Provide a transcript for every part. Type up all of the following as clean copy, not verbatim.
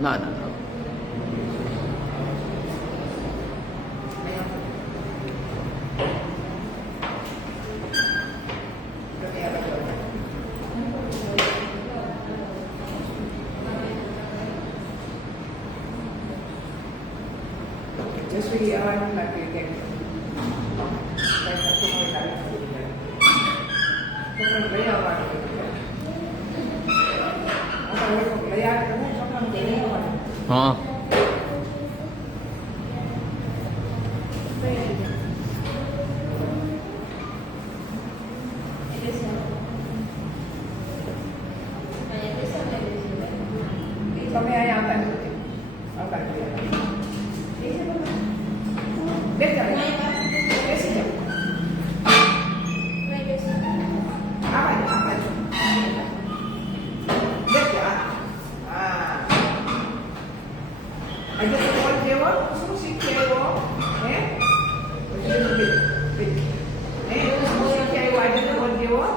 ના ના ના ના Just awal lagi kan. Saya tak tahu mana dah. Bukan gaya awal. Apa yang gaya kan? Bukan gaya awal. હા Kami ayam kan? Apa dia? Dekat. Dekat. Apa dia? Apa dia? Dekat. Ada seorang dewa, susi dewa, susi dewa ada seorang dewa.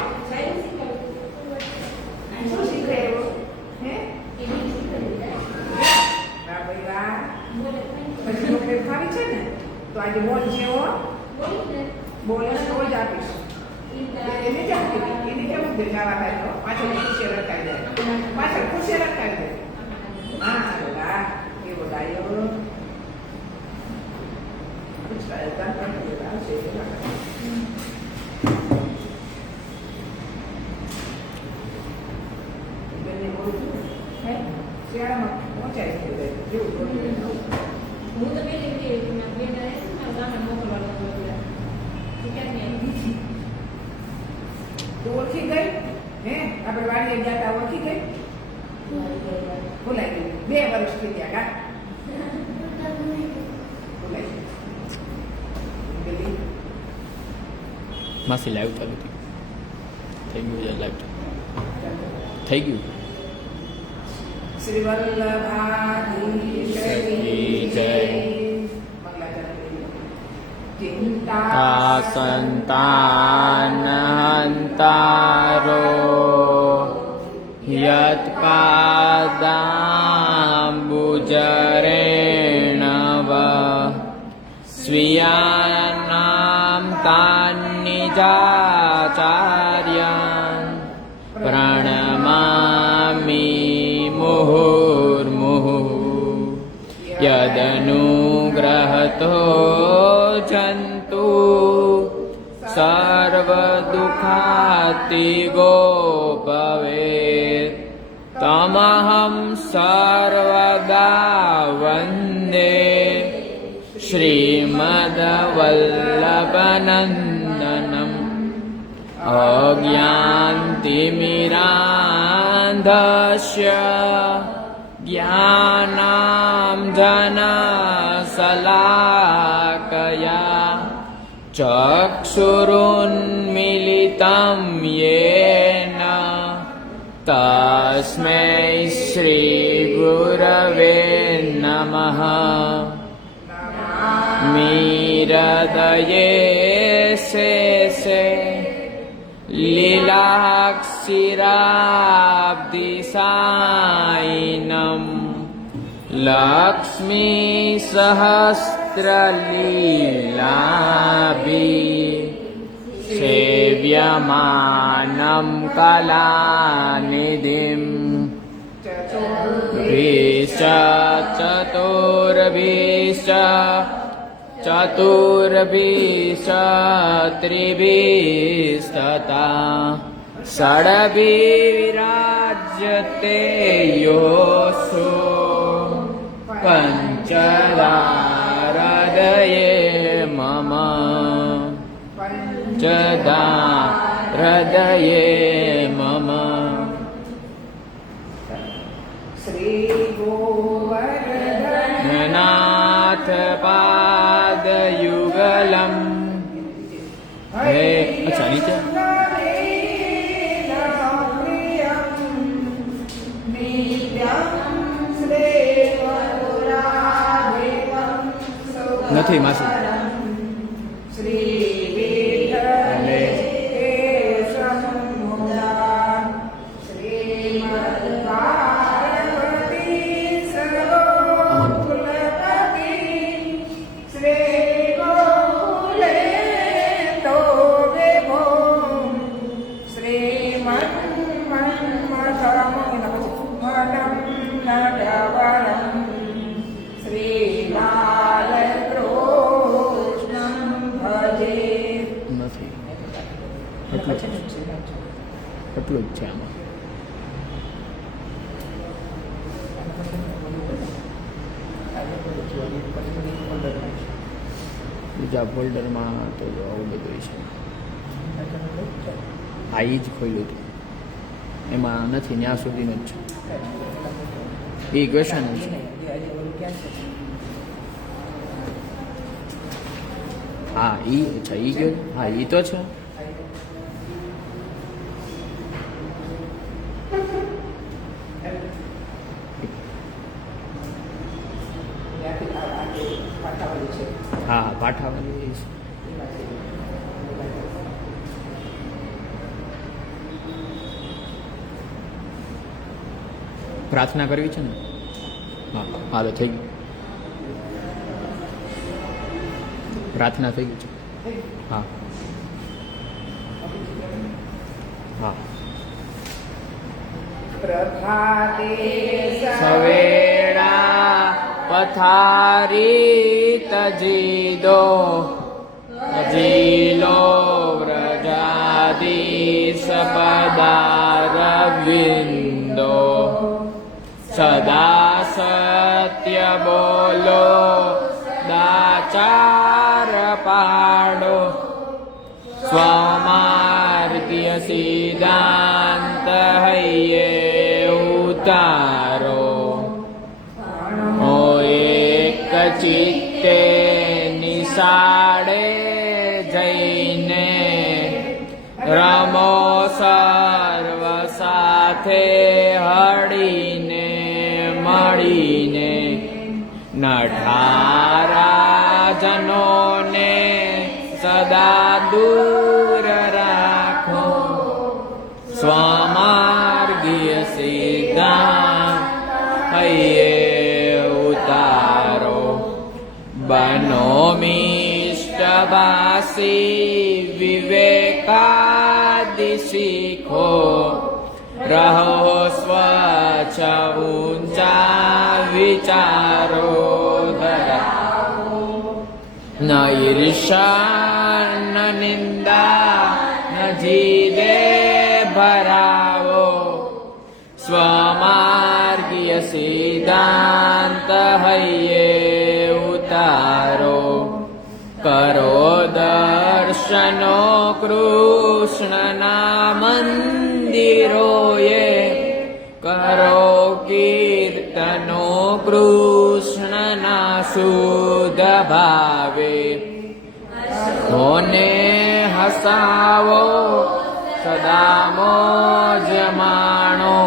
Susi dewa, baiklah. પછી લોકો ખાવી છે ને તો આજે બોલ જેવો બોલે સ્કોલ આપીશ એને જ આપી એને કેવું દેખાવા થાય પાછળ ખુશી રખાઈ જાય પાછળ ખુશી રખાઈ જાય હા લા એવો ડાયો શિયાળામાં પહોંચાય જેવું હું તો પેલી કે બેન રહે છે મારા ગામને મોકલવાનું હતું તો ક્યાં નહીં તું ઓળખી ગઈ હે આપણે વાડીએ ગયા ઓળખી ગઈ ભૂલાઈ ગઈ 2 વર્ષ થઈ ગયા કા ભૂલાઈ ગઈ માસી લાઈવ ચાલુ થઈ ગયું છે લાઈવ થઈ ગયું શ્રી વલ્લભાધીશ જય ચિંતા સંતાનહંતારો યત્પાદાંબુજરેણવ સ્વીયાનાં તાન્નિજાચાર્યાન પ્રણમામિ મુહુર્મુહુઃ યદનુગ્રહતો જંતુ સર્વદુઃખાતિગો ભવેत् તમહં સર્વદા વંદે શ્રીમદ્વલ્લભનંદનમ અજ્ઞાનતિમિરાન્ધસ્ય જ્ઞાનાંજનશલાકયા ચક્ષુરુન્મિલિतं યેન તસ્મૈ શ્રીગુરવે નમઃ મીરદયે શેષે લીલાક્ષિરાબ્ધિસાયિનમ લક્ષ્મી સહસ્રલીલાભિ સેવ્યમાનમ કલાનિધિમ ચતુર્ભિશ્ચ ત્રિભિस्तथा ષડભિરાજ્યતે યોષો પંચદા હૃદયે મમ પંચદા હૃદયે મમ શ્રી નાથ પાદયુગલમ હે અચ્છા નીચે નથી માસી શ્રી એટલું જ છે આમાં. બીજા ફોલ્ડરમાં તો જો આવું બધું છે. હા એ જ ખોલ્યું હતું, એમાં નથી, ત્યાં સુધીનું જ છે એ ક્વેશ્ચન જ છે. હા ઈ અચ્છા ઈ ગયો, હા ઈ તો છે. હા પાઠાવાળી છે. પ્રાર્થના કરવી છે ને? હા હાલો થઈ ગયું. પ્રાર્થના થઈ ગઈ છે. હા હા. પ્રભાતે સવેરા પથારી તજીદો અજીલો વ્રજાદી સપદારવિંદો સદા સત્ય બોલો દાચાર પાડો સ્વમાર્ગ્ય સિદ્ધાંત હૈયે ઉતારો ઓ એક ચિત્તે નિશાળે જઈને રમો સર્વ સાથે હળીને મળીને નઠારા જનોને સદા દૂર રાખો સ્વમાર્ગીય સિદ્ધાંત હૈયે ઉતારો બનો મિષ્ટવાસી વિવેકાદિ શીખો રહો સ્વચ્છ ઊંચા વિચારો ધરાવો ન ઈર્ષા ન નિંદા ન જીદે ભરાવો સ્વમાર્ગીય સિદ્ધાંત હૈયે ઉતારો કરો દર્શનો કૃષ્ણના મંદિરોએ કરો કીર્તનો કૃષ્ણના શુદ્ધ ભાવે કોને હસાવો સદા મોજ માણો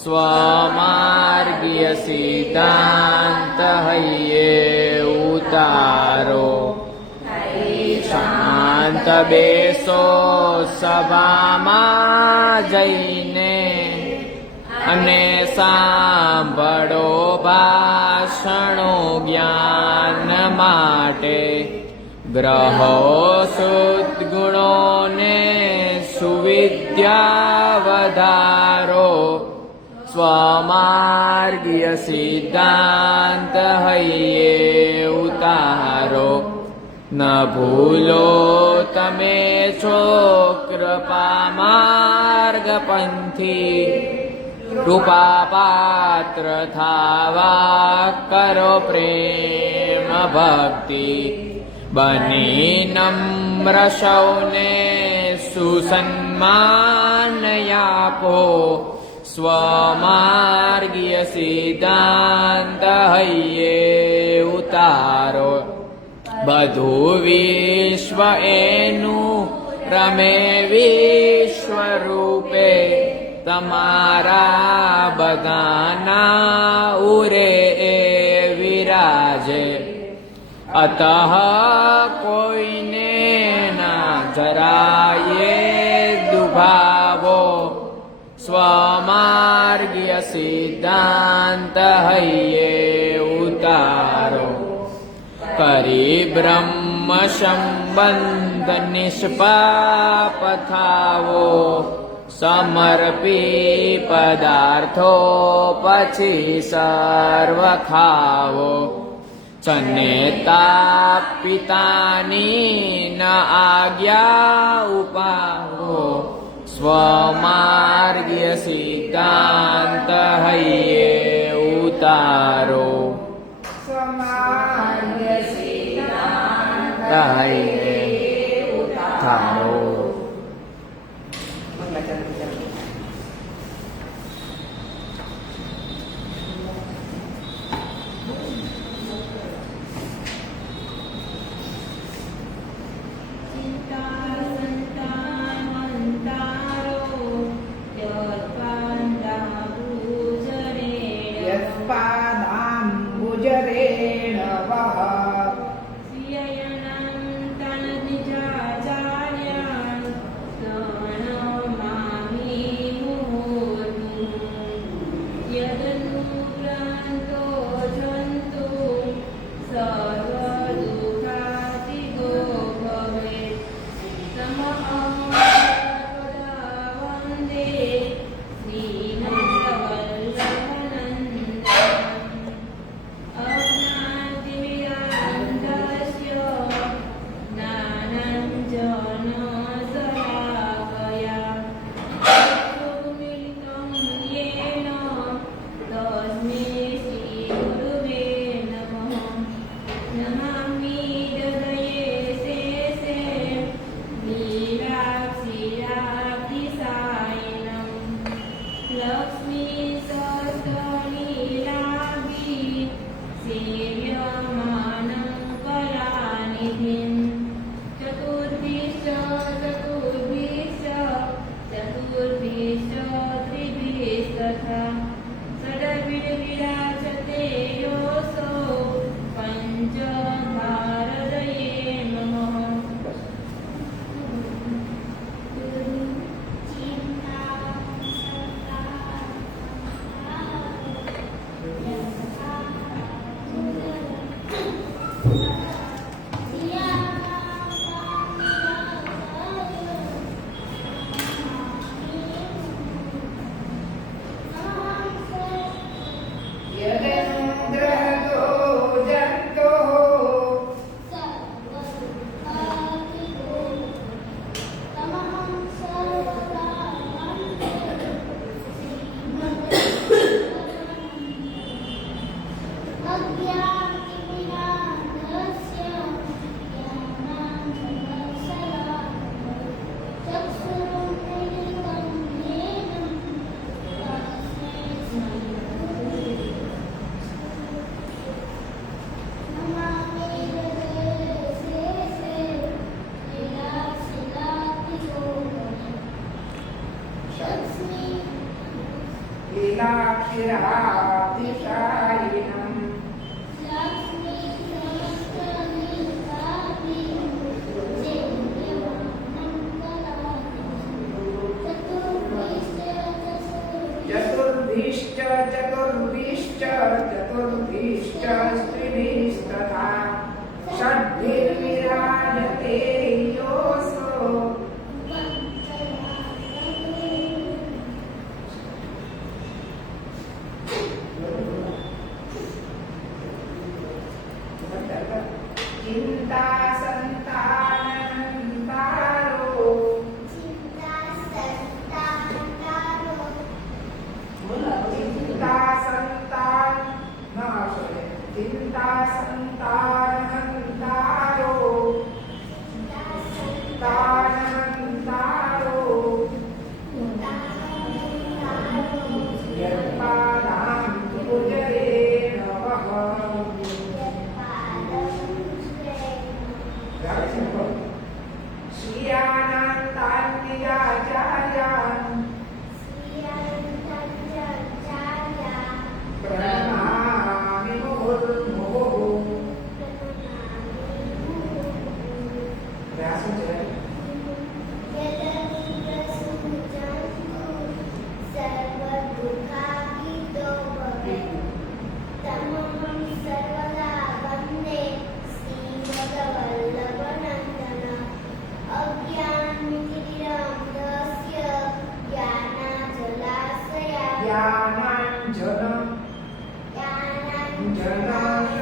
સ્વમાર્ગીય સિદ્ધાંત હૈયે ઉતારો શાંત બેસો સભામાં જઈને અને સાંભળો ભાષણો જ્ઞાન માટે ગ્રહો સદ્ગુણોને સુવિદ્યા વધારો સ્વમાર્ગીય સિદ્ધાંત હૈયે ઉતારો ન ભૂલો તમે છો કૃપા માર્ગ પંથી કૃપા પાત્ર થાવા કરો પ્રેમ ભક્તિ બની નમ્ર સૌને સુસન્માન આપો સ્વમાર્ગીય સિદ્ધાંત હૈયે ઉતારો બધું વિશ્વ એનું રમે વિશ્વ રૂપે તમારા બધાના ઉરે એ વિરાજે અતઃ કોઈને ના જરાયે દુભાવો સ્વમાર્ગીય સિદ્ધાંત હૈયે ઉતારો કરી બ્રહ્મ સંબંધ નિષ્પાપ થાવો સમર્પી પદાર્થો પછી સર્વ ખાવો સનેતા પિતાની ન આજ્ઞા ઉપાવો સ્વમાર્ગીય સિદ્ધાંત હૈયે ઉતારો સ્વમાર્ગીય સિદ્ધાંત હૈયે ઉતારો. યત્પાદાંબુજરેણ વહ લીલાક્ષિરાતિશાયિનમ ચતુર્ભિશ્ચ ચતુર્ભિશ્ચ ચતુર્ભિશ્ચ સ્ત્રીભિस्तथा ષડ્ભિર્વિરાજતે યોસો ચિંતા સંતાનંતારો ચિંતા સંતાન ચિંતા સંતાનંતારો તાનંતારો યત્પાદાં ગુજરેણ વહ શ્રિયાનંતાન્યાચાર્યાન પ્રણામિ મુહુર્મુહુઃ. વ્યાસ છે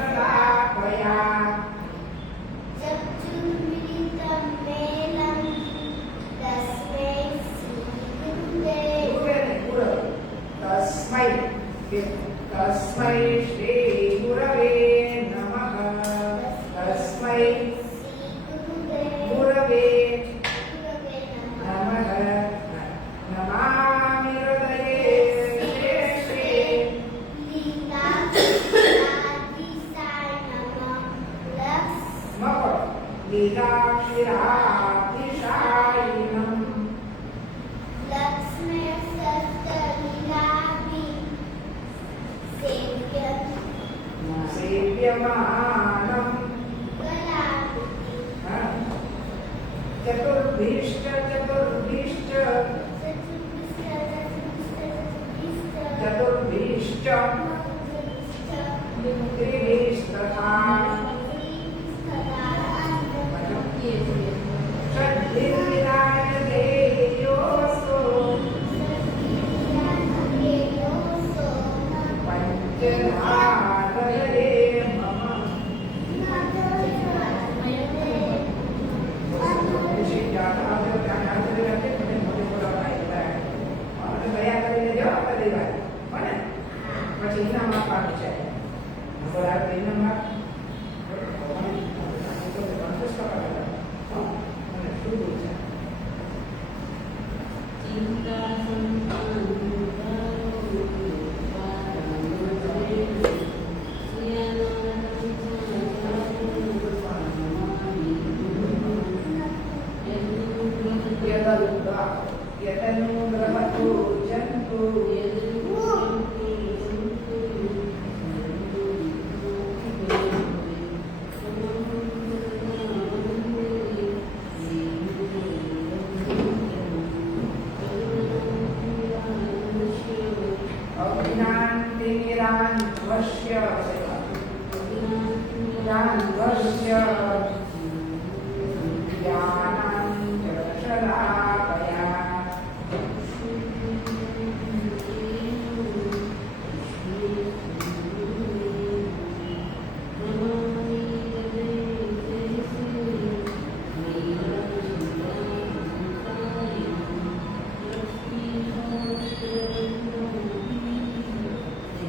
જનશલાકયા तस्मै श्री गुरवे नमः तस्मै गुरवे नमः नमामि हृदये श्री लीलाक्षिरातिशायिनम् सेव्यमानं चतुर्भिश्च चतुर्भिश्च चतुर्भिश्च त्रिभिस्तथा षड्भिर्विराजते योऽसो पञ्चधारये मम દયા કરીને જવાબ કરી દેવાય બને પછી ઇનામ આપવાનું છે નંબર આવે તો ઇનામ આપ યતનુગ્રહતુ જંતુ અજ્ઞાનતિમિરાન્ધસ્ય જ્ઞાનાંજનશલાકયા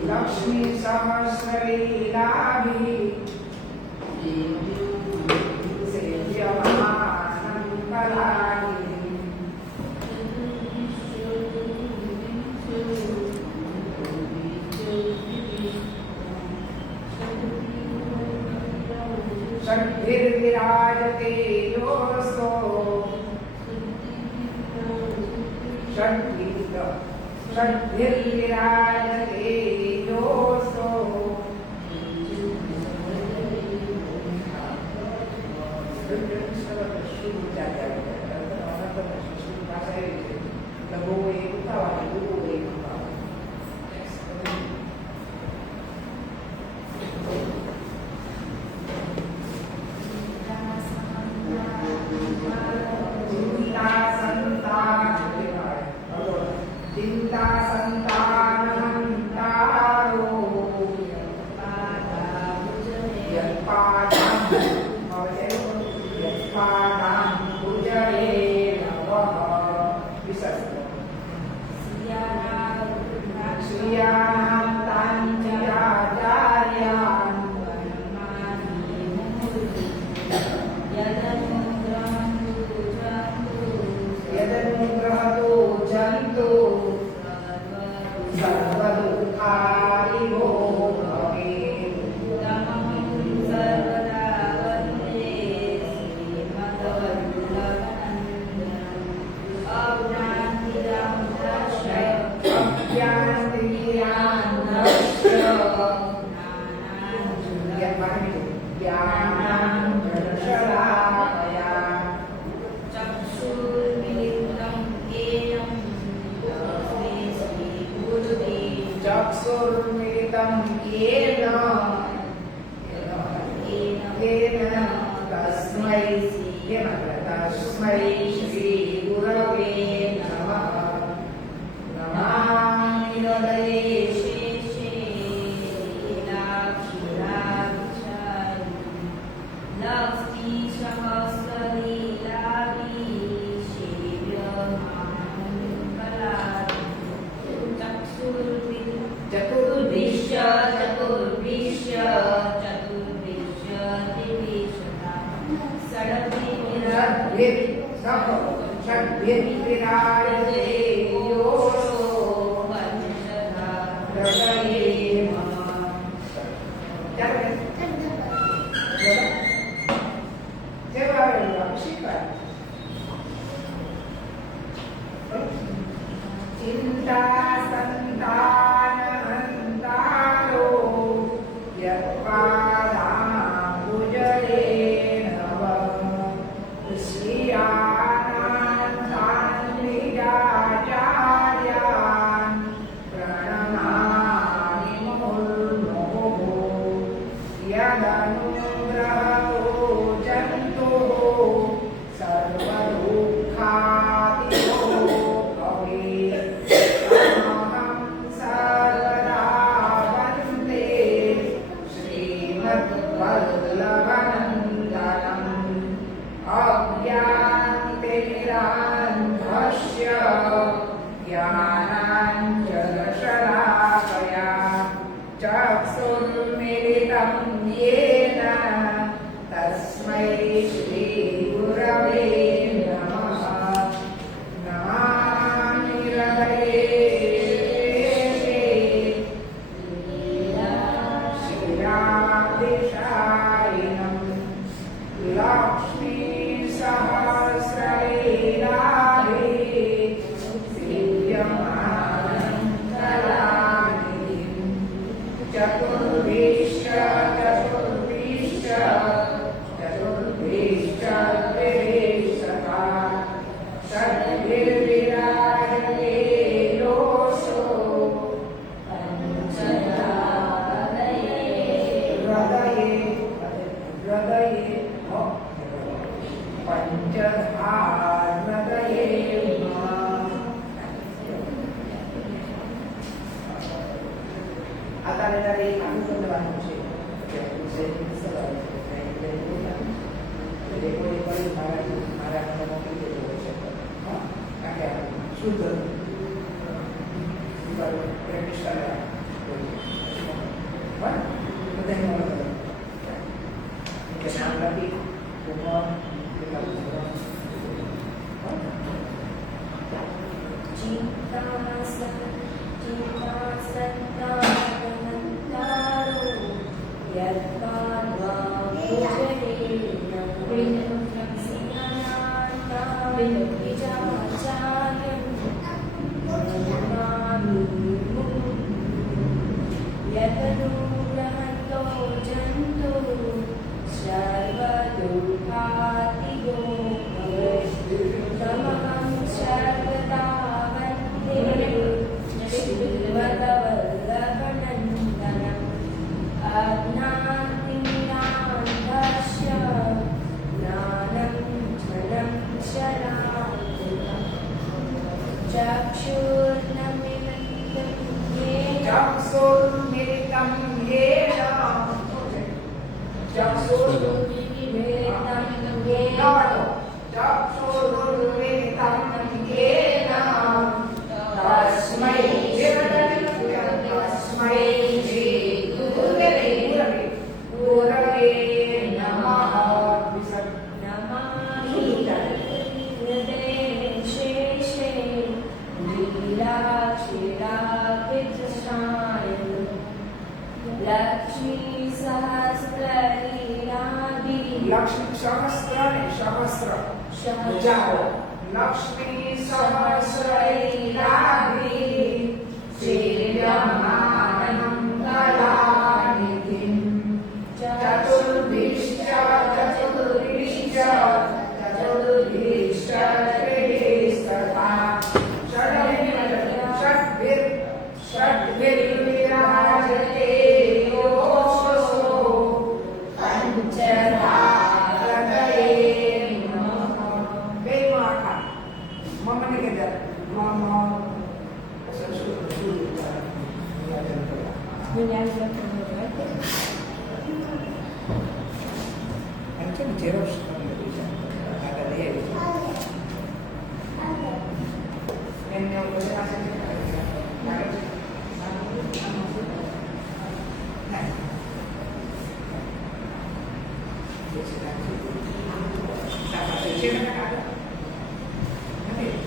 लक्ष्मी सहस्रलीलाभिः सेव्यमानं कलाभिः षड्भिर्विराजते योऽसो षड्भिर्विराजते योऽसो चिंता संतानहंतारो यत्पादां भुजये नवः श्रियाणां ताञ्चिराचार्यान् यदनुग्रहतो जन्तु सर्वदुःखारिभो भवेत् चक्षुर्मिलितं येन तस्मै श्रीगुरवे नमः नमामि हृदये चतुर् વ્યતિરાજતે યોસો હૃદયે મમ. ચાલો બેન. જેવું આવેલું આપણે શીખવાય. ચિંતા સંતાન હંતારો યત્પાદાં ગુજરે નવ શ્રીયાનાં નિજાચાર્યાન પ્રણમામિ મુર્મુઃ યદનુગ્રહો જંતુઃ સર્વદુઃખાતિથો ભવેत् અહં સર્વદા વંદે શ્રીમદ્વલ્લભનંદનम् અજ્ઞાનતિમિરાન્ધસ્ય જ્ઞાનાഞ്જનશલાકયા ચક્ષુર્મિલિतं येन તસ્મૈ શ્રીગુરવે નમઃ. નમામિ હૃદયે શ્રીરાધિશાયિનम् લક્ષ્મી સહસ્રલીલાભિ દિવ્યમાनं કલાનિધિં ચતુર્ભીશ્ચ ત્રિભીશ્ચા ષડ્ભીર્વિરાજતે યોસો હૃદયે પંચધા હૃદયે મમ. આ તારે તારે આનું કરવાનું છે. મારા મોકલી દેજો છે. હા, કારણ કે શુદ્ધ પ્રેક્ટિસ કરવા બધા નામ લખી યદનુગ્રહતો જંતુ સર્વદુઃખાતિગો તમહં સર્વદા વંદે શ્રીમદ્વલ્લભનંદનम् અજ્ઞાનતિમિરાન્ધસ્ય જ્ઞાનાഞ്જનશલાકયા ચક્ષુર્મિલિतं येन તસ્મૈ શ્રીગુરવે નમઃ. નમામિ હૃદયે શેષે લીલાક્ષિરાભિજશાય લક્ષ્મી સહસ્રલીલાભિ લક્ષ્મી સહસ્ર ને સહસ્ર જાઓ. લક્ષ્મી સહસ્રલીલાભિ સેવ્યમાनं કલાનિધિં ચતુર્ભીશ્ચ ત્રિભીશ્ચા ષડ્ભીર્વિરાજતે યોસો પંચધા હૃદયે મમ. બે માખા મમ ને કહેતા મમ ઝેરોક્ષ આગળ લઈ આવી એમને પાસે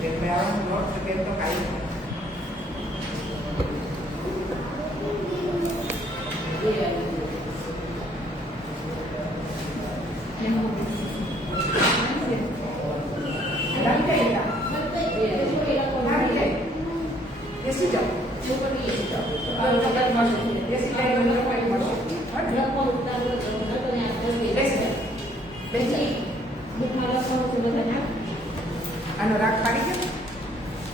બેસી જાઓ. બેસી જાય તો મને કોઈ મળશે. બેસી જાઓ. આનો રાગ પાડી ગયો?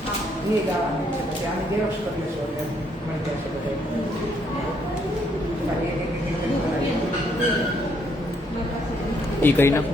હા, એ ગાવાનું. પછી આને ઝેરોક્ષ કરી લેશો એટલે મળી જશે બધા. એ કરી નાખો.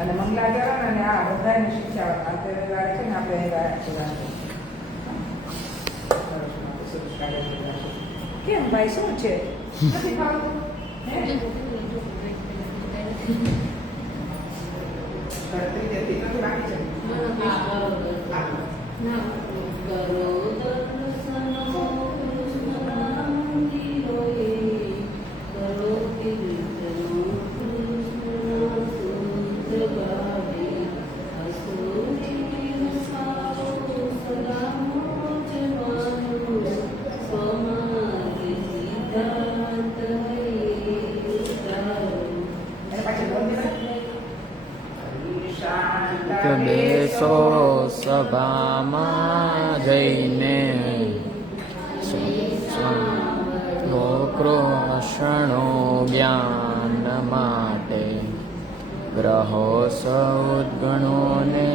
અને મંગલાચરણ અને આ બધાની શિક્ષા અત્યારે છે ને આપણે કેમ ભાઈ શું છે નથી ખાવું હે ના કરો દર્શન કૃષ્ણના મંદિરોએ કરો કીર્તનો કૃષ્ણના સૂત્ર ગાવે અસુરી નસાવો સદા મોજવાનું સ્વમાર્ગે સિદ્ધાંત હૈ ઉતારો. અને પાછી બોલ દીધા. કે બેસો સભામાં જઈને કૃષ્ણો જ્ઞાન માટે ગ્રહો સૌદગણોને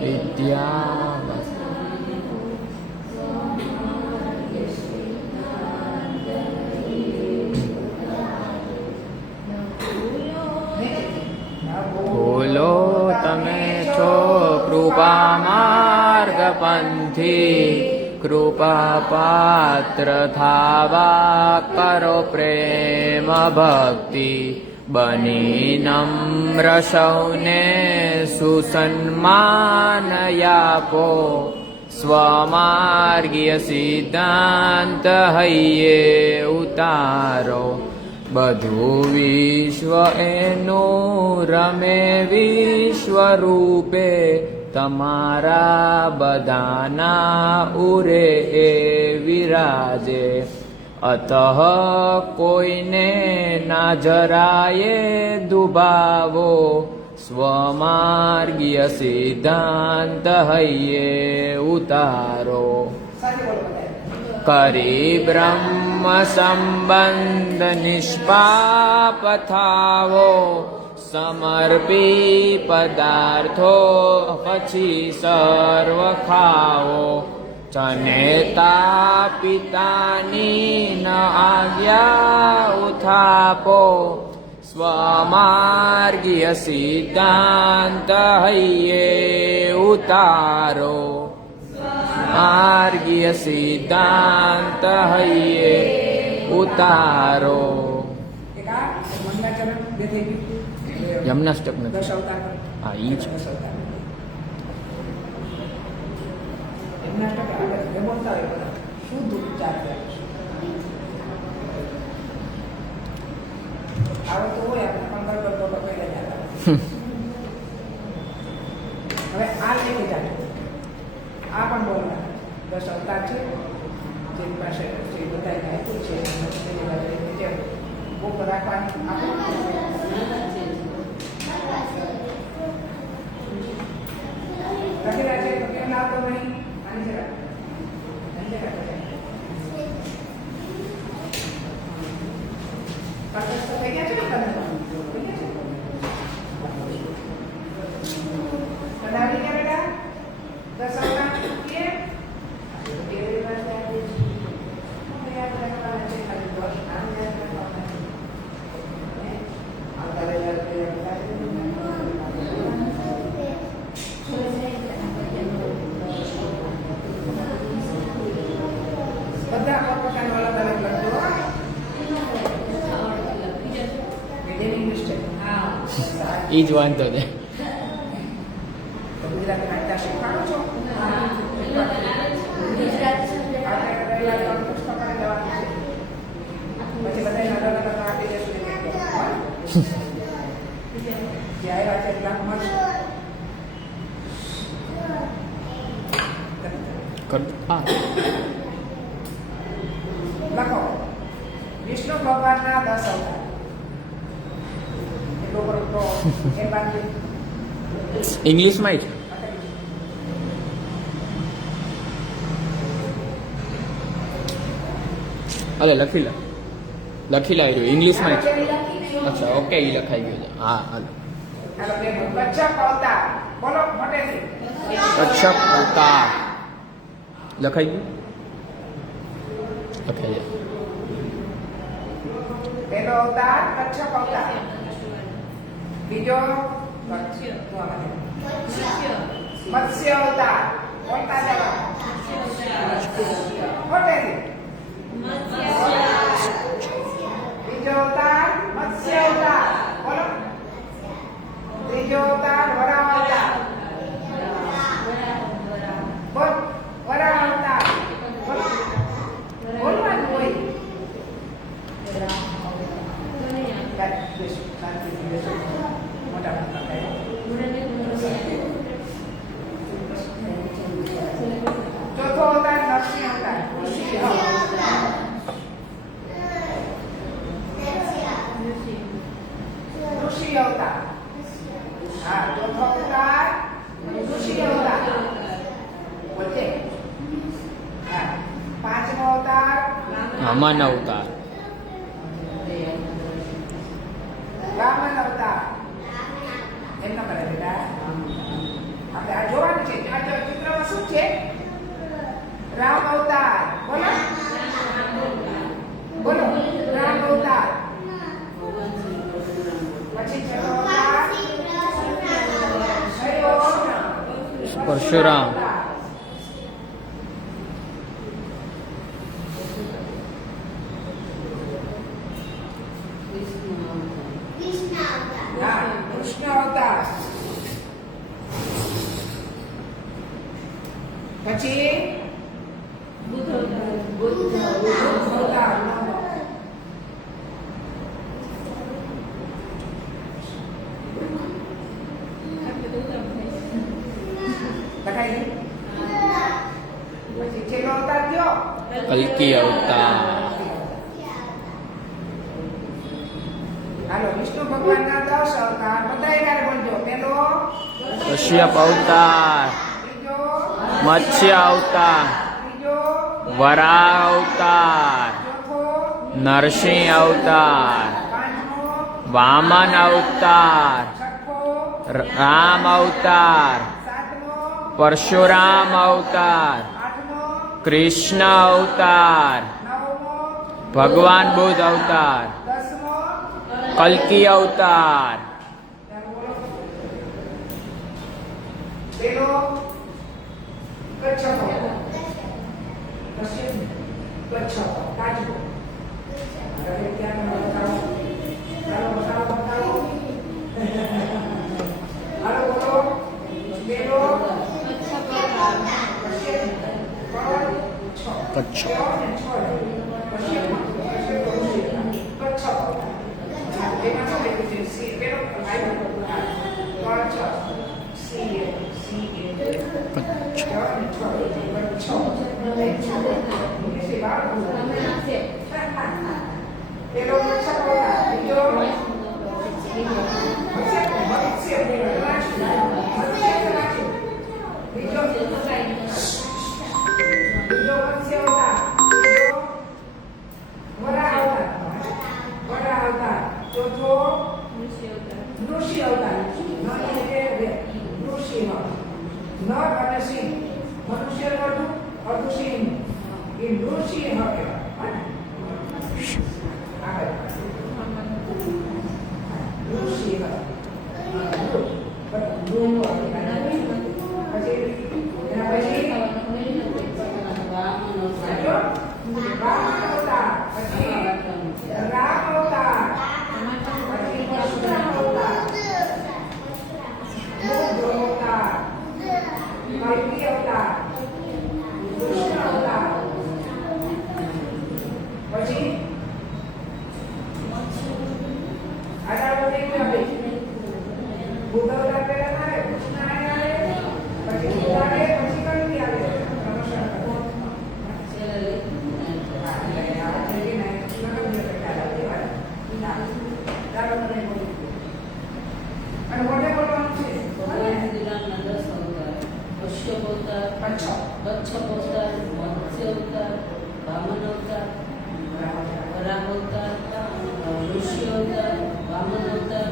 વિદ્યા ભૂલો તમે છો કૃપા માર્ગ પંથી કૃપા પાત્ર થાવા કરો પ્રેમ ભક્તિ બની નમ્ર સૌને સુસન્માન આપો સ્વમાર્ગીય સિદ્ધાંત હૈયે ઉતારો બધું વિશ્વ એનું રમે વિશ્વ રૂપે તમારા બધાના ઉરે એ વિરાજે અતઃ કોઈને ના જરાયે દુભાવો સ્વમાર્ગીય સિદ્ધાંત હૈયે ઉતારો સાથે બોલો બધા. કરી બ્રહ્મ સંબંધ નિષ્પાપ થાવો સમર્પી પદાર્થો પછી સર્વ ખાવો જનેતા પિતાની ન આજ્ઞા ઉથાપો સ્વમાર્ગીય સિદ્ધાંત હૈયે ઉતારો માર્ગીય સિદ્ધાંત હૈયે ઉતારો. એક આ મંગલાચરણ બે થઈ ગયું. યમનાષ્ટક દસ નથી. અવતાર. હા ઈ છે. દસ અવતાર. યમનાષ્ટક આપણે બોલતા હોય બધા શુદ્ધ ઉચ્ચાર કરે છે. આવડતું હોય આપણે પણ બરોબર પહેલા જતા. હવે આ લઈ જાજો. આ પણ બોલવા દસ અવતાર છે જેની પાસે જે બધાને આપ્યું છે તેની પાસે નીચે બુક રાખવાની લખી રાખે તો કેમ લાવતો નહીં આની જરા થઈ ગયા છે ને તમે બનાવી ગયા બેટા દસ અવતાર કે બધા પોતપોતાનો અલગ અલગ લખજો. મીડિયમ ઇંગ્લિશ છે. ઈ જ વાંધો છે. ગુજરાતી વાંચતા શીખવાડો છો? પછી બધા અલગ અલગ આપી દેશું જે આવ્યા છે એટલા મળશે. હા લખો વિષ્ણુ ભગવાનના 10 અવતાર. એ લોકો તો એ બાજુ ઇંગ્લિશમાં જ અલે લખી લે ઇંગ્લિશમાં જ. અચ્છા ઓકે ઈ લખાઈ ગયું છે. હા હાલો. હાલો બે કચ્છપ અવતાર બોલો મોટેથી. કચ્છપ અવતાર લખાઈ ગયું. લખાઈ જાય. પહેલો અવતાર કચ્છપ અવતાર. બીજો મત્સ્ય અવતાર બોલતા જવા મોટેથી. બીજો અવતાર મત્સ્ય અવતાર બોલો. ત્રીજો અવતાર વરાહ અવતાર. મોટા ભાગના થાય. ચોથો અવતાર નરસિંહ અવતાર. ઋષિ અવતાર. હા, ચોથો અવતાર ઋષિ અવતાર. બોલજે. હા, પાંચમો અવતાર વામન અવતાર. વામન અવતાર. એમ ન કરે બેટા. આપણે આ જોવાનું છે. આ ચિત્રમાં શું છે? રામ અવતાર. બોલો બોલો. રામ અવતાર. પછી છઠ્ઠો અવતાર કયો? પરશુરામ. હા, કૃષ્ણ અવતાર. પછી બુદ્ધ અવતાર. લખાઈ ગયું? પછી છેલ્લો અવતાર કયો? કલ્કી અવતાર. હાલો, વિષ્ણુ ભગવાનના 10 અવતાર બધા એકારે બોલજો. પેલો કશ્યપ અવતાર. બીજો મત્સ્ય અવતાર. ત્રીજો વરાહ અવતાર. ચોથો નરસિંહ અવતાર. પાંચમો વામન અવતાર. છઠ્ઠો રામ અવતાર. સાતમો પરશુરામ અવતાર. આઠમો કૃષ્ણ અવતાર. નવમો ભગવાન બુદ્ધ અવતાર. 10મો કલ્કી અવતાર. પેલો કચ્છપ કચ્છપ કાચબો. હવે ત્યાં બતાવો. ચાલો બતાવો. હાલો બોલો. પેલો કચ્છ. ઋષિ અવતાર. નર અને સિંહ. મનુષ્ય અડધું સિંહ. એ ઋષિ હવે ઋષિ રામ અવતાર. પછી પરશુરામ અવતાર. બુદ્ધ અવતાર. કલ્કી અવતાર. કૃષ્ણ અવતાર. પછી આગળ વધીને આપણે બુદ્ધ અવતાર પહેલા આવે, કૃષ્ણ આવે, પછી બુદ્ધ આવે, પછી કલ્કી આવે. નમસ્કાર કરો. અને મોઢે બોલવાનું છે. કશ્યપ અવતાર, કચ્છપ અવતાર, મત્સ્ય અવતાર, વામન અવતાર, વરાહ અવતાર, ઋષિ અવતાર, વામન અવતાર,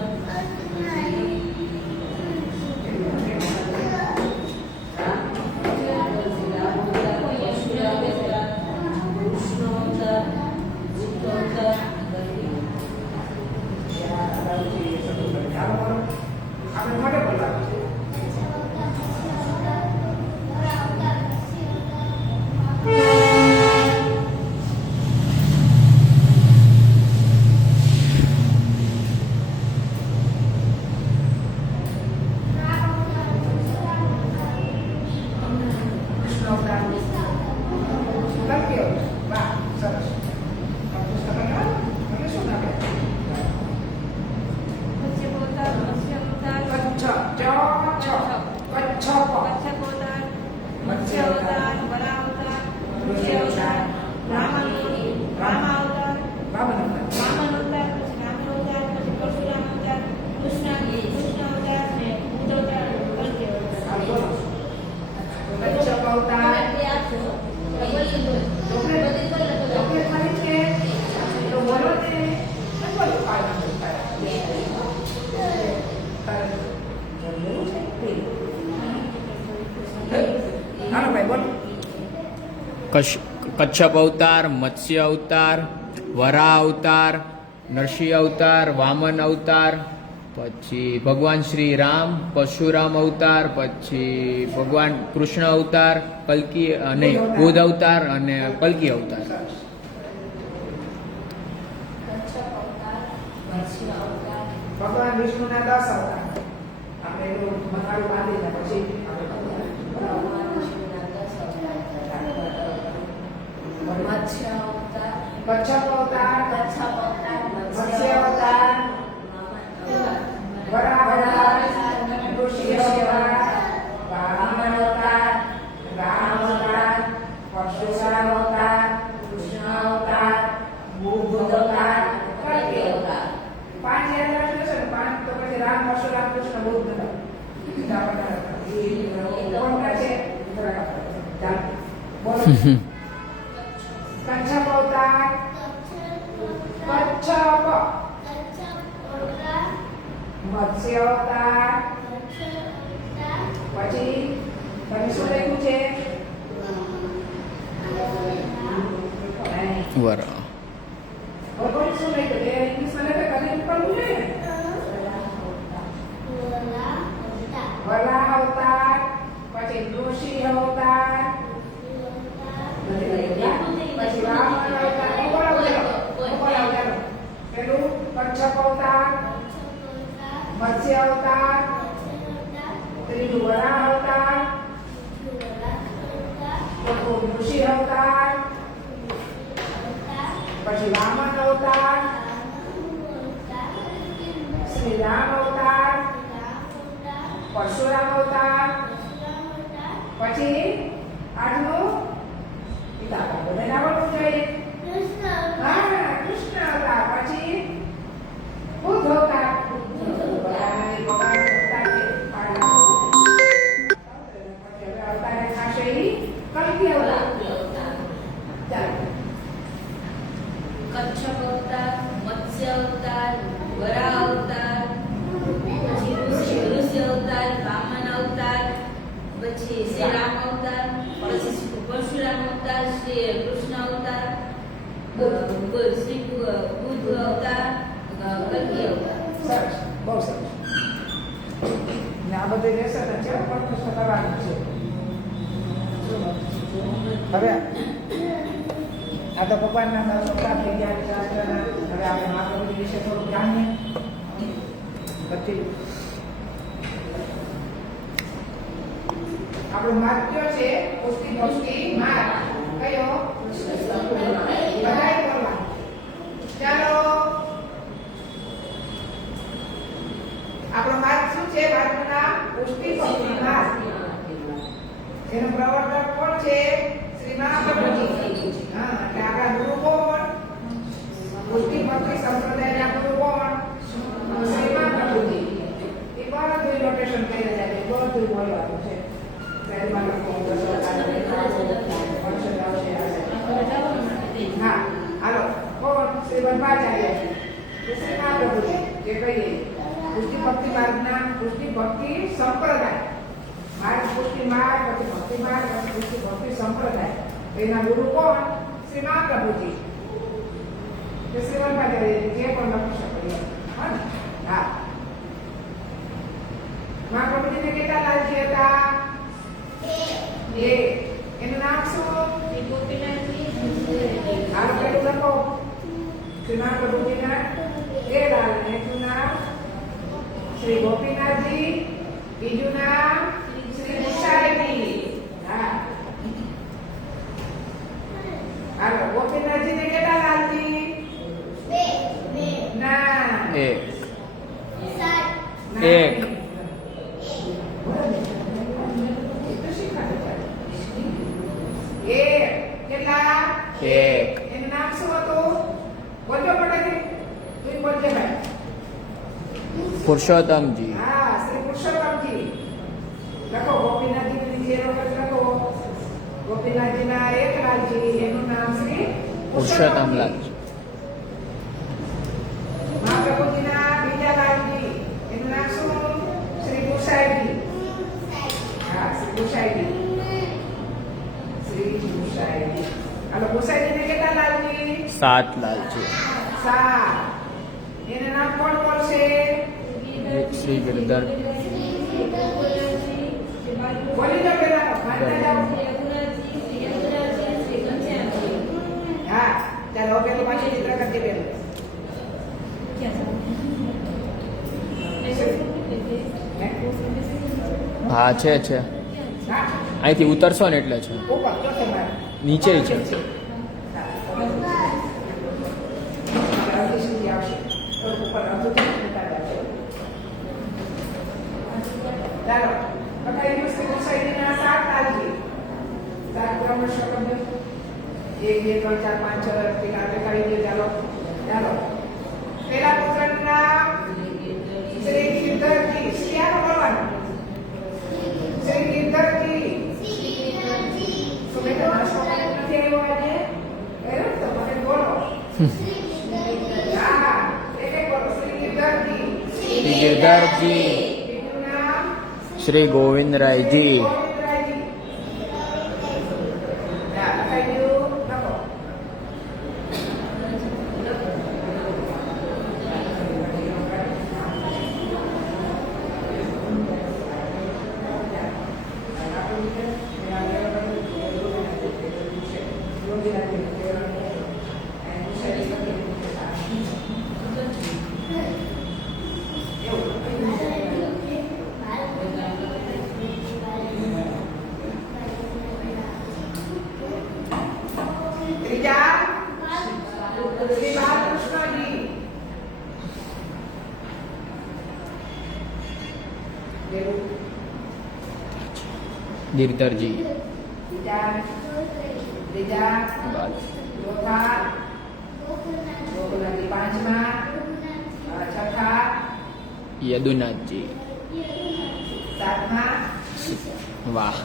હાલો ભાઈ બોલો. કચ્છપ અવતાર, મત્સ્ય અવતાર, વરાહ અવતાર, નરસિંહ અવતાર, વામન અવતાર, પછી ભગવાન શ્રી રામ, પરશુરામ અવતાર, પછી ભગવાન કૃષ્ણ અવતાર, કલ્કી નહીં બુદ્ધ અવતાર અને કલ્કી અવતાર. ભગવાન વિષ્ણુના 10 અવતાર. આપણે એનું મસાલો બાંધીને પછી મત્સ્ય અવતાર, કચ્છપ અવતાર, કચ્છપ અવતાર, મત્સ્ય અવતાર, વરાહ અવતાર, નૃસિંહ અવતાર, વામન અવતાર, રામ અવતાર, પરશુરામ અવતાર, કૃષ્ણ અવતાર, બુદ્ધ અવતાર, કલ્કી અવતાર. 5 યાદ રાખજો છે ને 5 તો પછી રામ, પરશુરામ, કૃષ્ણ, બુદ્ધ હતા. બીજા બધા હતા. એ કોણના છે? ચાલો બોલો. કચ્છપ અવતાર, કચ્છપ, મત્સ્ય અવતાર, પછી તમે શું લખ્યું છે? વરાહ. ભગવાન શું લખ્યું? એ ઇંગ્લિશમાં લખે કદી પડવું ને. વરાહ અવતાર, પછી નૃસિંહ અવતાર, પછી વામન અવતાર. બોલાવો. પેલું કચ્છપ અવતાર, મત્સ્ય અવતાર, ત્રીજું વરાહ અવતાર, ચોથું નૃસિંહ અવતાર, પછી વામન અવતાર, શ્રી રામ અવતાર, પરશુરામ અવતાર, પછી આજનું બધાને આવડવું જોઈએ. હા, કૃષ્ણ અવતાર, પછી બુદ્ધ અવતાર. બધાને ભગવાન અવતાર છે. પછી હવે અવતારે થશે ઈ કલ્કી અવતાર. ચાલો. કચ્છપ અવતાર, મત્સ્ય અવતાર, વરાહ અવતાર, પછી ઋષિ અવતાર, વામન અવતાર, પછી શ્રી રામ અવતાર, પછી પરશુરામ અવતાર, શ્રી કૃષ્ણ અવતાર, શ્રી બુદ્ધ અવતાર, કલ્કી અવતાર. સરસ, બહુ સરસ. ને આ બધું લેસન છે પણ કરવાનું છે. હવે આ તો ભગવાનના અવતાર થઈ ગયા શાસ્ત્રના. હવે આપણે મહાપ્રભુજી વિશે થોડું જાણીએ. પછી આપણો માર્ગ કયો છે? પુષ્ટિ ભક્તિ માર્ગ. કયો? બધાએ બોલવાનું. ચાલો. આપણો માર્ગ શું છે? માર્ગનું નામ પુષ્ટિ ભક્તિ માર્ગ. જેનો પ્રવર્તક કોણ છે? શ્રી મહાપ્રભુજી. હા, એટલે આપણા ગુરુ કોણ? પુષ્ટિ ભક્તિ સંપ્રદાયના ગુરુ કોણ? શ્રી મહાપ્રભુજી. એ બધું નોટેશન કરી રહ્યા છે. બધું બોલવાનું છે. પહેલમાં લખો, હા, હાલો. કોણ? શ્રી વલ્લભાચાર્ય. શ્રી મહાપ્રભુજી. જે કહીએ પુષ્ટિ ભક્તિ માર્ગના પુષ્ટિ ભક્તિ સંપ્રદાય. માર્ગ પુષ્ટિ માર્ગ, પછી ભક્તિ માર્ગ, પછી પુષ્ટિ ભક્તિ સંપ્રદાય. એના ગુરુ કોણ? શ્રી મહાપ્રભુજી. શ્રી વલ્લભાચાર્ય જે પણ લખી શકે. હા. મહાપ્રભુજીને કેટલા લાલજી હતા? એક. એનું નામ શું? શ્રી ગોપીનાથજી. હાલ પેલું લખો. શ્રી મહાપ્રભુજીના એ લાલ. એનું નામ શ્રી ગોપીનાથજી. બીજું નામ શ્રી મુસાઈજી. હા. હાલો. ગોપીનાથજીને કેટલા લાલજી? ના. એક. ના. એક. કેટલા? એક. એનું નામ શું હતું? બોલજો પટેલજી. તું બોલજે ભાઈ. પુરુષોત્તમજી. હા, શ્રી પુરુષોત્તમજી. લખો ગોપીનાથજીની જે વખત લખો. ગોપીનાથજીના એક લાલજી. એનું નામ શ્રી પુરુષોત્તમલાલજી. મહાપ્રભુજીના બીજા લાલજી. ગુસાઈજી. હા, શ્રી ગુસાઈજી. શ્રી ગુસાઈજી. હાલો, ગુસાઈજીને કેટલા લાલજી? 7 લાલજી. 7. એને નામ કોણ બોલશે? શ્રી ગિરધર. બોલી દો પેલા તો, વાંચતા જાઓ. હા, ચાલો હવે તો પાછી ચિત્ર કરતી બેન. હા છે હા, અહીંથી ઉતરશો ને એટલે છે, ઉપર જો છે મારે. નીચે છે. અડધી સુધી આવશે. તો ઉપર અડધું સુધી ઉતાર્યા છે. ચાલો, બતાવી દો શ્રી ગુસાઈજીના 7 લાલજી. 7 ક્રમશ શબ્દ. 1, 2, 3, 4, 5, 6 પેલા દેખાડી દો. ચાલો ચાલો. પેલા પુત્રનું નામ શ્રી ગિરધરજી. શ્રી આનો બોલવાનું. શ્રી ગિરધરજી. તો બેટા નાસ્તો નથી આવ્યો આજે? આવ્યો તો મને બોલો. હા, એટલે બોલો શ્રી ગિરધરજી. શ્રી ગિરધરજી. એનું નામ શ્રી ગોવિંદરાયજી. ગોવિંદરાયજી. હા, લખાઈ દો. લખો. ત્રીજા શ્રી બાલકૃષ્ણજી. ગિરધરજી. ત્રીજા ચોથા ગોકુલજી. પાંચમા છઠ્ઠા યદુનાથજી. સાતમા વાહ.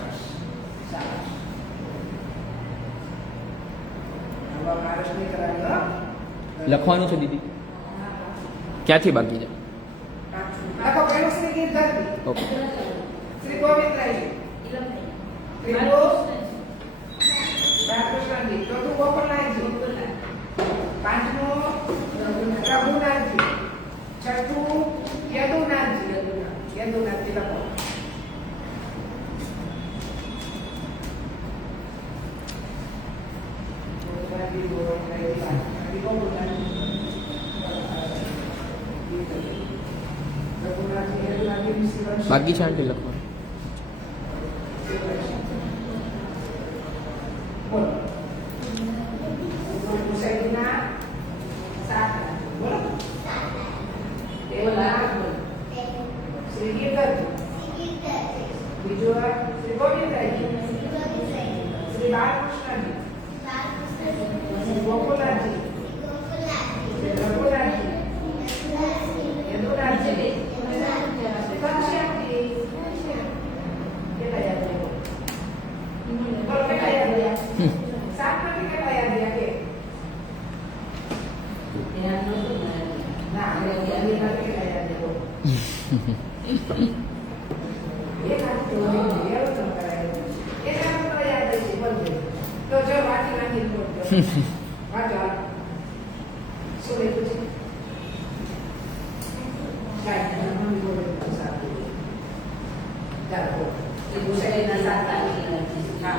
મહારાષ્ટ્રની કરાવ્યો. લખવાનું છે દીદી? ક્યાંથી બાકી છે? લખો પેલું શ્રી ગિરધરજી. ઓકે. શ્રી ગોવિંદરાયજી. ત્રીજું રામકૃષ્ણજી. ચોથું ગોકુલનાથજી. પાંચમું રઘુનાથજી. છઠ્ઠું યદુનાથજી. યદુનાથજી લખો. બાકી છે આંટી લખવાનું? બોલો. ગુસાઈજીના 7 બોલો. શ્રી ગિરધરજી. બીજું શ્રી ગોવિંદરાયજી. શ્રી બાલકૃષ્ણજી. શ્રી ગોકુલજી. શ્રી રઘુનાથજી. યદુનાથજી. શ્રી ઘનશ્યામજી. કેટલા યાદ રહ્યો? બોલો કેટલા યાદ રહ્યા? 7 માંથી કેટલા યાદ રહ્યા કે? ના, હવે 2 માંથી કેટલા યાદ રહ્યો? એક હાથ તો હોય ને, એવું તો કરાય. એના તો યાદ રહેશે, બોલજો. તો જો વાંચી નાખી બોલજો. વાંચો હાલો. શું લખ્યું છે? કાંઈ નહીં, મમ્મી બોલે તો સારું. ચાલો બોલો. એ ગુસાઈજીના 7 લાલજી. હા.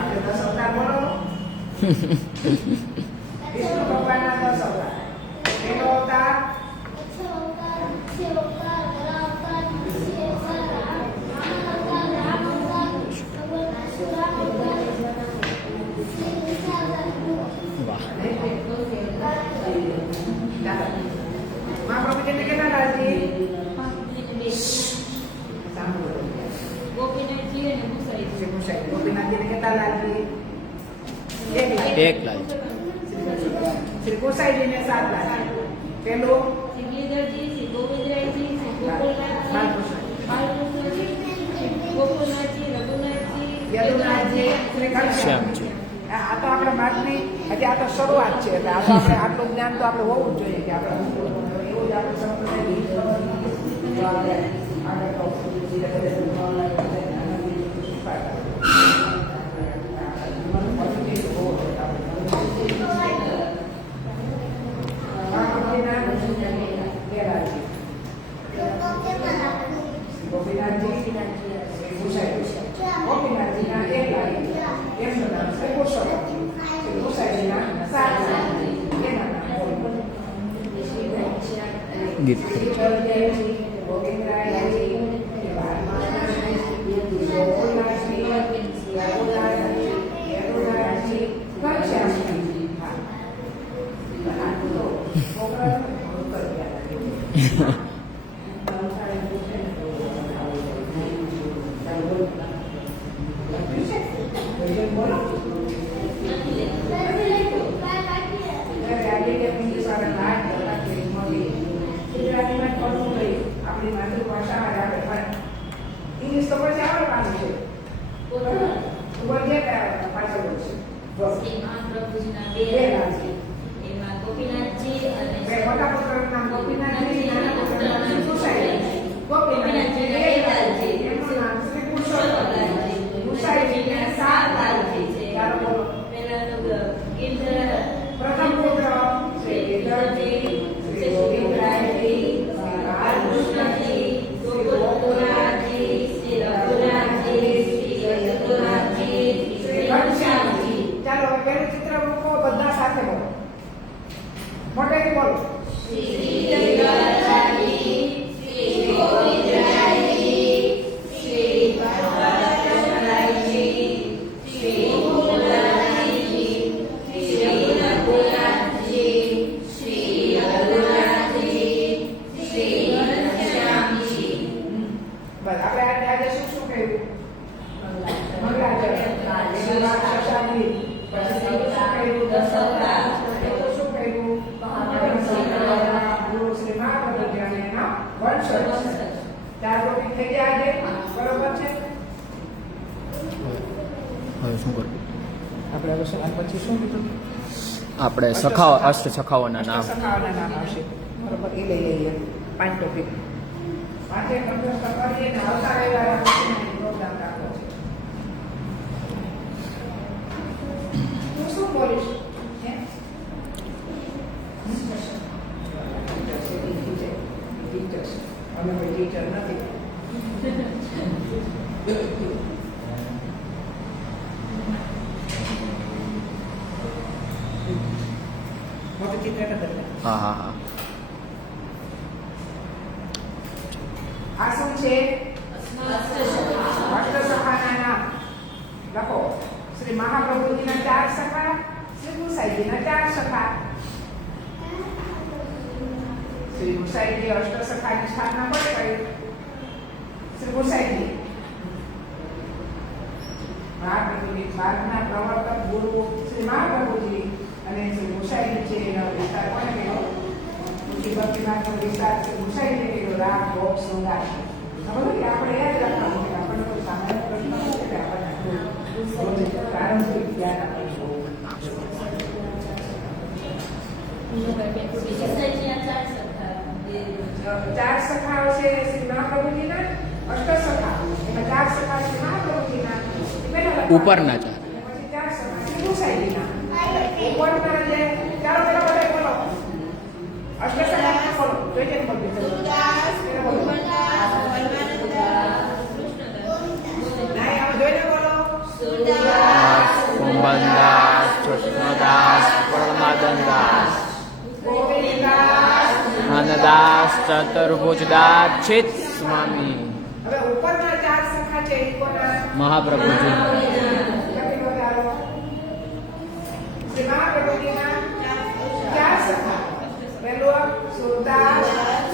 આપણે 10 અવતાર બોલો. વિષ્ણુ ભગવાનના 10 અવતાર. પહેલો અવતાર વાહ. માં બાપુજીને કેટલા લાલજી? સાંભળો. ગોપીનાથજી અને ગુસાઈજી. શ્રી ગુસાઈ. ગોપીનાથજીને કેટલા લાલજી? 1 લાલજી. શ્રી ગુસાઈજીને 7 લાલજી. પેલું શ્રી ગિરધરજી, શ્રી ગોવિંદરાયજી, શ્રી ગોકુલનાથજી, બાલકૃષ્ણજી, શ્રી ગોકુલનાથજી, રઘુનાથજી, યદુનાથજી, શ્રી ઘનશ્યામ. શ્યામજી. આ તો આપણા બાદની હજી આ તો શરૂઆત છે એટલે આ તો આપણે આટલું જ્ઞાન તો આપણે હોવું જ જોઈએ કે આપણે એવું જ આપણે સંપ્રદાય ગોપીનાથજીના એક લાવી એમનું નામ છે પુરુષોત્તમ. મુસાઈજીના 7 લાવી એના નામ ગીત ગોવિંદરાયજી આપણી માતૃભાષા ઇંગ્લિશ તો પછી આવડવાનું છે પાછળ છે મહાપ્રભુજીના બે નામ છે. એમાં ગોપીનાથજી અને મોટા પુત્રનું નામ ગોપીનાથજી, નાના પુત્રનું નામ મુસાઈજી. ગોપીનાથજીના એક લાલજી, એમનું નામ શ્રી પુરુષોત્તમ. મુસાઈજીના 7 લાલજી છે. ચાલો બોલો. પહેલાનું ગિરધર પ્રથમ પુત્ર શ્રી ગિરધરજી, શ્રી ગોવિંદરાયજી, શ્રી બાલકૃષ્ણજી, શ્રી ગોકુળાજી, શ્રી રઘુનાથજી, શ્રી યદુનાથજી, શ્રી ઘનશ્યામજી. ચાલો હવે પેલું ચિત્ર મૂકો, બધા સાથે બોલો. મોટેથી બોલો. શ્રી ગિરધરજી, શ્રી ગોવિંદરાયજી, શ્રી બાલકૃષ્ણજી, શ્રી ગોકુળાજી, શ્રી રઘુનાથજી, શ્રી યદુનાથજી, શ્રી ઘનશ્યામજી. બસ આપણે આજે શું શું કહ્યું? મંગલાચરણ. પછી વાત શશાંકી. પછી શું કહ્યું? દશવતાર. પછી શું કહ્યું? ગુરુ શ્રી મહાપ્રભુજી અને એના વંશજ. 4 ટોપિક થઈ ગયા આજે. બરોબર છે? હવે શું કરવું? આપણે હવે શું પછી શું કીધું? આપણે સખાઓ અષ્ટ સખાઓના નામ. સખાઓના નામ આવશે. બરોબર, એ લઈ લઈએ 5 ટોપિક. 5 કંઠસ્થ કરીએ ને આવતા રવિવારે પ્રોગ્રામ રાખવો છે. તું શું બોલીશ? હે? ટીચર. અમે કોઈ ટીચર નથી. મોટું ચિત્ર નથી. હા હા હા. આ શું છે? અષ્ટસખાના નામ લખો. શ્રી મહાપ્રભુજીના 4 સખા, શ્રી ગુસાઈજીના 4 સખા. શ્રી ગુસાઈજી અષ્ટસખાની સ્થાપના કોણે કરી? શ્રી ગુસાઈજી. મહાપ્રભુજી ભારતના પ્રવર્તક ગુરુ શ્રી મહાપ્રભુજી અને શ્રી ગુસાઈજી છે એનો વિસ્તાર કોણે કર્યો? ઊંચી ભક્તિમાર્ગનો વિસ્તાર શ્રી ગુસાઈજીએ કર્યો. રાગ, ભોગ, શૃંગાર. સમજો કે આપણે યાદ રાખવાનું કે આપણને કોઈ સામાન્ય પ્રશ્ન નથી કે આપણને પ્રારંભિક જ્ઞાન આપીશું. ગુસાઈજીના 4 સખાઓ છે શ્રી મહાપ્રભુજીના. અષ્ટ સખા એમાં 4 સખા શ્રી મહાપ્રભુજીના. ઉપરના 4. પછી 4 સખા શ્રી ગુસાઈજીના. ઉપરના જે ચાલો પેલા બધા બોલો. અષ્ટ સખા બોલો. જોઈએ ને બોલો. કુંભનદાસ, કૃષ્ણદાસ, પરમાદનદાસ, જ્ઞાનદાસ, ચતુર્ભુજદાસ, ચિત સ્વામી. હવે ઉપરના 4 સખા છે એ કોના? મહાપ્રભુજી. શ્રી મહાપ્રભુજીના 4 સખા. પહેલો સુરદાસ,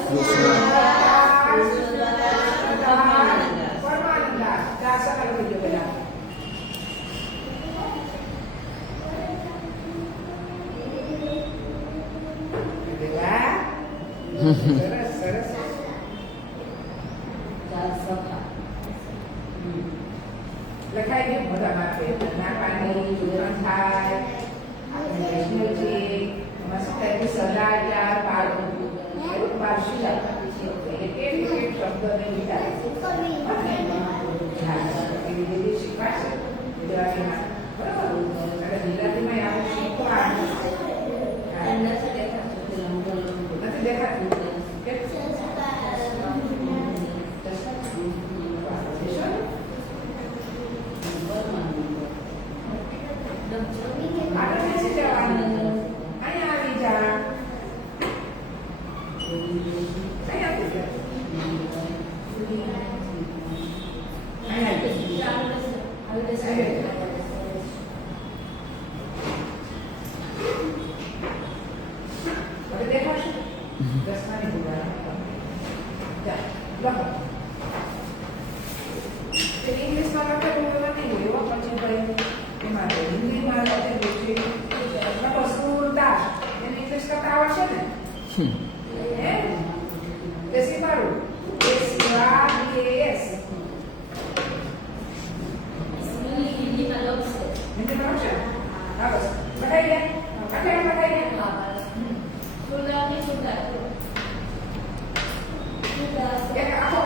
કૃષ્ણદાસ, પરમાનંદાસ. 4 સખા લખી દો બધા. સરસ સરસ. લખાઈ ગયું બધા માટે. નાકાની, અંધાર, આગળ બેસી જવાનું. અહીંયા આવી જા. અહીંયા આવી જા. અહીંયા આવી જા. હવે દેખાશે? દસમાની ગુલાબ. જા, લખો. તે ઇંગ્લિશમાં લખેલું હોય નહીં હોય એવો પછી ભાઈ એમાં તો હિન્દીમાં લખેલું છે. લખો સૂરદાસ. એને ઇંગ્લિશ કરતા આવડશે ને? હે? દેશી મારું. SURDAS. હિન્દીમાં લખશે? હા બસ. બતાવી દે. બતાવી દે. એક આખો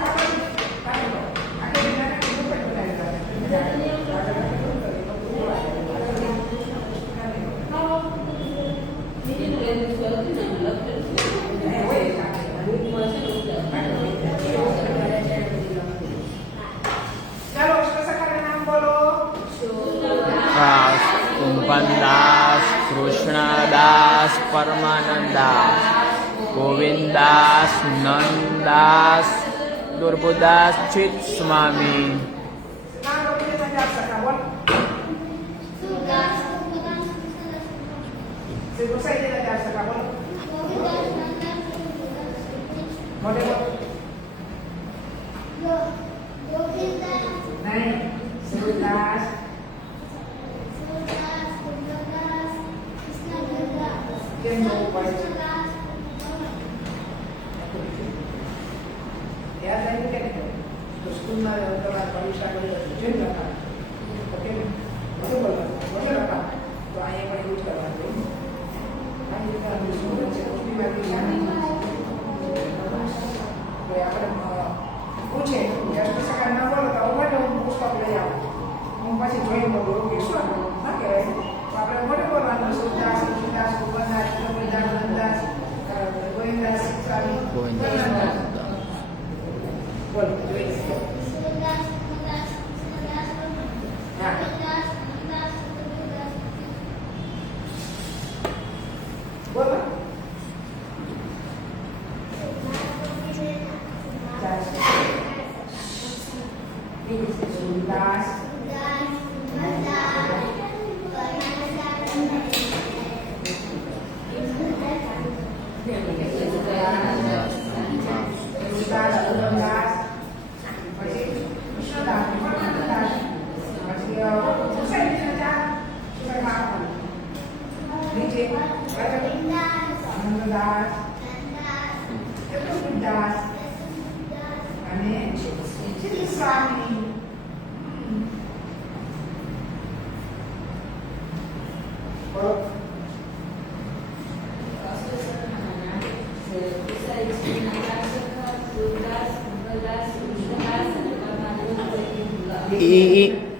ચાલો અષ્ટસખાના નામ બોલો. કુંભનદાસ, કૃષ્ણદાસ, પરમાનંદાસ, ગોવિંદાસ, નંદાસ, દુર્બુદાસ, ચિત સ્વામી. નામ બોલીને મજા સખા બોલ. Se gostai della terza cavolo? Volevo. Nein, Segundas. Che non vuoi? E adesso che ne lo scuola deve trovare la lista con il gente a fare. Perché non è la fa. Tu hai mai visto la parte? પૂછે અષ્ટસખા ના બોલો તો મોટે હું પુસ્તક લઈ આવું. હું પછી જોઈને બોલું કે શું ના કહેવાય. તો આપણે મોટે બોલવાનું. સુરદાસ, કૃષ્ણદાસ, ગોવર્ધનદાસ, ગોવિંદાસ, નંદાસ, ગોવિંદાસ, સ્વામી, ગોવિંદાસ. બોલો જોઈ હા બોલો. Sudas.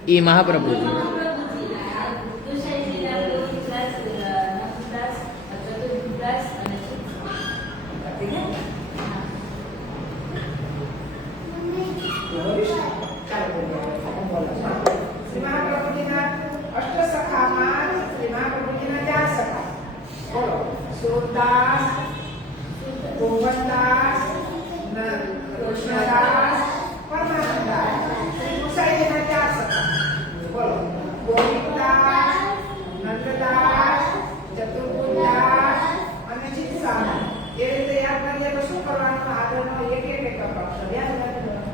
એ મહાપ્રભુજી. અષ્ટસખામાં શ્રી મહાપ્રભુજીના 4 સખા બોલો. સુરદાસ, ગોવર્ધનદાસ, કૃષ્ણદાસ, પરમાનંદાસ. ગુસાઈજીના 4 સખા બોલો. ગોવિંદાસ, નંદદાસ, ચતુર્ભુજદાસ અને ચિત્તસ્વામી. એ રીતે યાદ કરીએ તો શું કરવાનું? આગળનો એક અક્ષર યાદ રાખવાનું.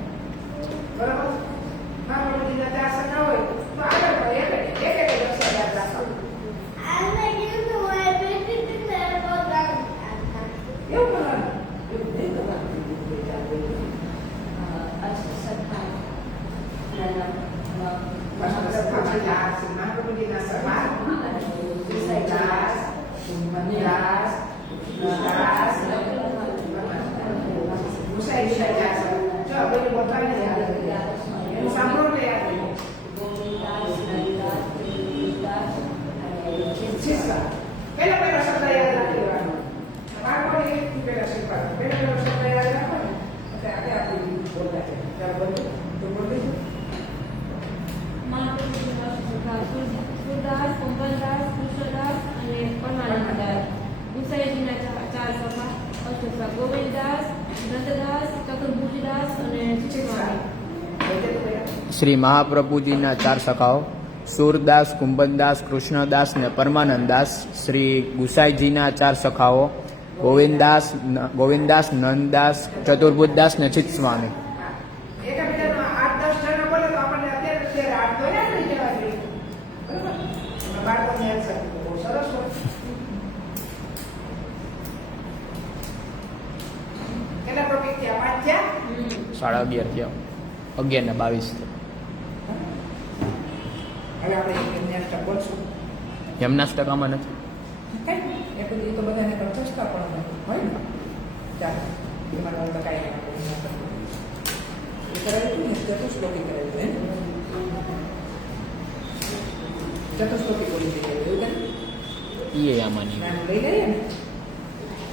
બરાબર? મહાપ્રભુજીના 4 સખા હોય તો આગળ એક અક્ષર યાદ રાખવાનું. એવું કરવાનું. એવું નહીં કરવાનું. મહાપ્રભુજીના સભા ગુસાઈદાસ, કુંભનદાસ, કૃષ્ણદાસ, ગુસાઈજીના 4 સખા. જો બધું બધાને યાદ રાખી. એનું સાંભળો ને યાદ રાખી. પહેલો શબ્દ યાદ રાખી લેવાનો. બાળકોને પહેલા શીખવાનું. પહેલો શબ્દ યાદ રાખો ને એટલે આપણે આપણું બોલતા છે. ચાલો બોલો તો બોલી. સુરદાસ, કુંભલ શ્રી મહાપ્રભુજીના 4 સખાઓ સુરદાસ, કુંભનદાસ, કૃષ્ણદાસ ને પરમાનંદદાસ. શ્રી ગુસાઈજીના 4 સખાઓ ગોવિંદદાસ, નંદદાસ, ચતુર્ભુજદાસ ને ચિત્તસ્વામી. એકબીજાનો 8-10 જણો બોલે તો આપણને અત્યારે 8 તો યાદ રહી જવા જોઈએ. બરાબર? બાળકોને આન્સર બહુ સરસ હોય. કેટલા ટોપિક થયા? 5 થયા? 11:30 થયા. 11 ને 22. હવે આપણે એમને સ્ટક બોલશું. એમના ટકામાં નથી. કઈ એ બધું તો બધાને પ્રચેષ્ટા પણ હોય ને. ચાલો એમાં તો કાંઈ એ કરાવ્યું ને ચતુશ્લોકી કરાવ્યું એમ ચતુશ્લોકી બોલી દીધી એવું કે એ આમાંની નામ લઈ લઈએ ને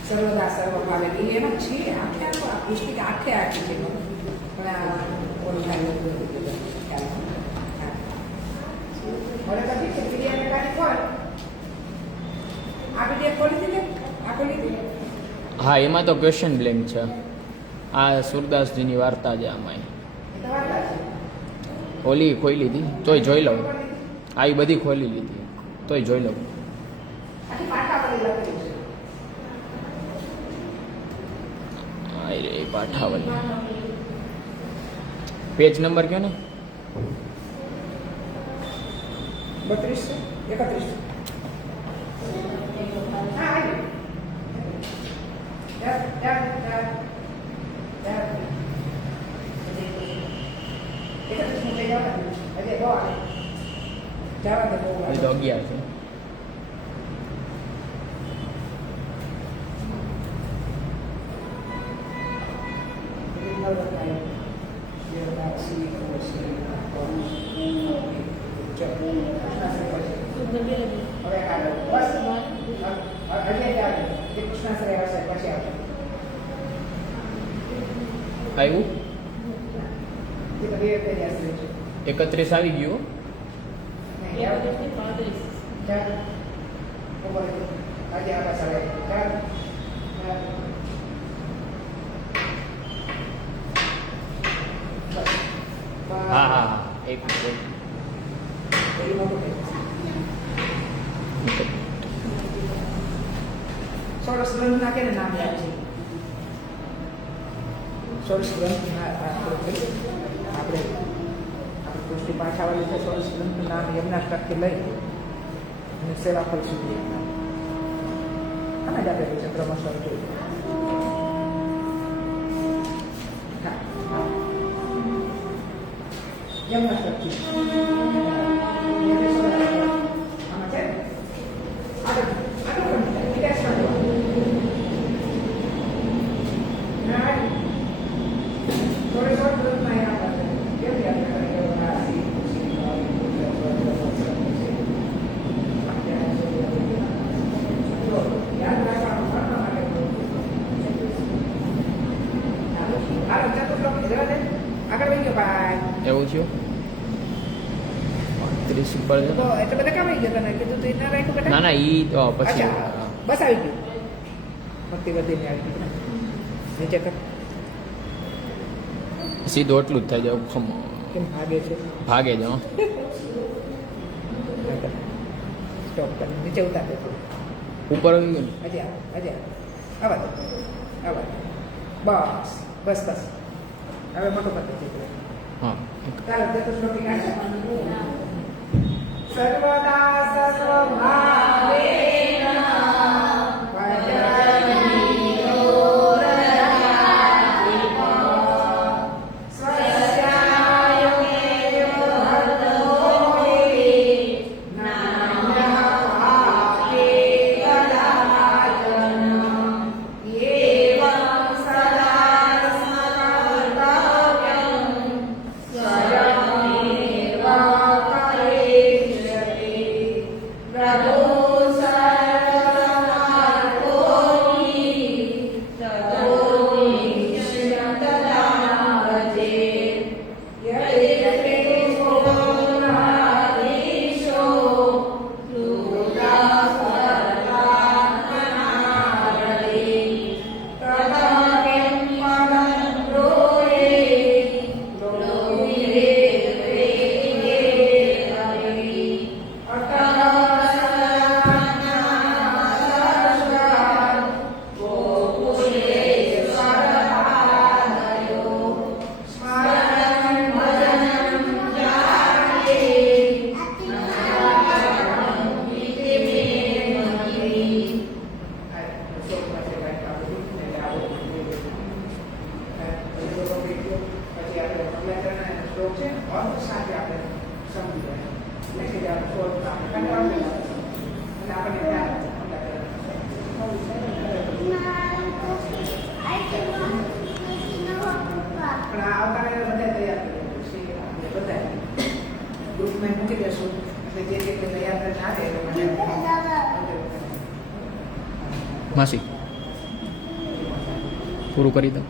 સર્વદા સર્વભાવે એ એમાં છે આખે આખું આ પુસ્તિક આખે આખી છે પણ આ ઓલું ખ્યાલ મને કદી છે પીડીએફ કાઢી ખોલ આ પીડીએફ ખોલી દીધી આ ખોલી દીધી. હા, એમાં તો ક્વેશ્ચન બ્લેન્ક છે. આ સુરદાસજીની વાર્તા છે આમાં. ઓલી ખોલી લીધી તોય જોઈ લઉં. આવી બધી ખોલી લીધી તોય જોઈ લઉં. આખી પાટા પર લખેલી છે. આ રે પાઠાવલી. પેજ નંબર કયો ને? 32 છે 31 હા આવી એ તો 11 છે. આવ્યું 31 આવી ગયું. હા હા હા એક સોરસ ગ્રંથના કેને નામ યાદ છે? સોરસ ગ્રંથના આપણે પુષ્ટિ પાછાવાળી છે. સોરસ ગ્રંથનું નામ યમનાષ્ટકથી લઈ અને સેવાફળ સુધી આને જ આપેલું છે ક્રમશઃ જોઈએ. યમનાષ્ટકથી આમાં છે આગળ વિકાસમાં એવું થયું 30 ઉપર છે. તો એટલે બધા કામ આવી ગયા તને કીધું તો ના રાખ્યું બેટા? ના ના ઈ તો પછી અચ્છા બસ આવી ગયું. ભક્તિ વધીને આવી ગયું. નીચે કર. સીધું એટલું જ થાય જાય. કેમ ભાગે છે? ભાગે જ. હં. સ્ટોપ કર. નીચે ઉતાર દે. ઉપર આવી ગયું ને? હજી આવા દે. બસ બસ બસ હવે મોટું કરી દે. હા ચાલો ચતુશ્લોકી કાઢો. સર્વદા સર્વભાવેન પ્રભુ આવશે. એટલે આપણને ખ્યાલ આવે. પણ આ આવતાને બધા તૈયાર કરી બધા ગ્રુપમાં મૂકી દેશું એટલે જે તૈયાર કરીને આવે એ મને માસી પૂરું કરી દો.